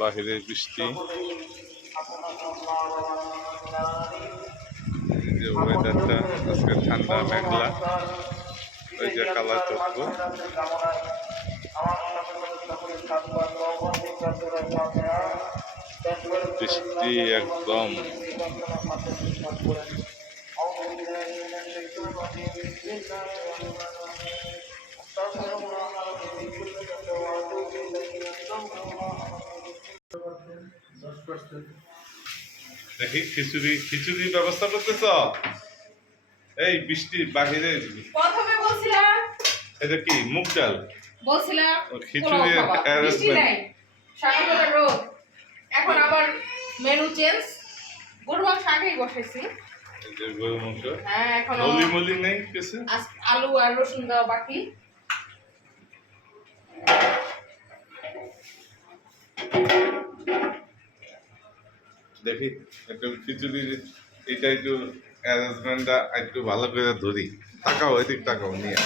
বাহিরে বৃষ্টি, এই যে ওয়েদারটা আজকে ঠান্ডা মেঘলা, ওই যে কালার করবো বৃষ্টি একদম। দেখি খিচুড়ির ব্যবস্থা করতেছ এই বৃষ্টির বাহিরে। প্রথমে বলছিলাম এটা কি মুগ ডাল বলছিলাম খিচুড়ি অ্যারেঞ্জমেন্ট। সকালবেলা রোদ, এখন আবার মেনু চেঞ্জ। গরু মাংস আগেই বসাইছি। এই যে গরু মাংস, হ্যাঁ এখন মলি নেই কিছু, আলু আর রসুন দেওয়া বাকি। দেখি একটু খিচুড়ির এটা একটু অ্যারেঞ্জমেন্টটা একটু ভালো করে ধরি। তাকাও এদিক তাকাও নিয়ে।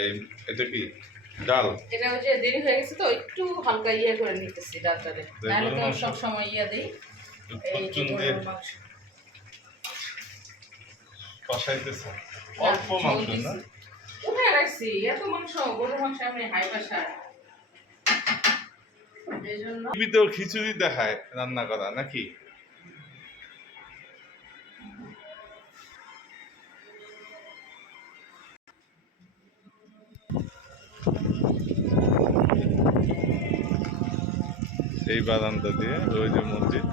এই এটা কি ডাল? এটা হচ্ছে দেরি হয়ে গেছে তো একটু হালকা ইয়ে করে নিতেছি ডালটারে, নাহলে তো সব সময় ইয়া দেই। এই যে মাংস কষাইতেছে অল্প মাংস না, উঠে রাখছি এত মাংস, গরুর মাংস আমি হাই প্রেশার, এই জন্য টিভিতেও খিচুড়ি দেখায় রান্না করা নাকি? এই বারান্দা দিয়ে ওই যে মসজিদ।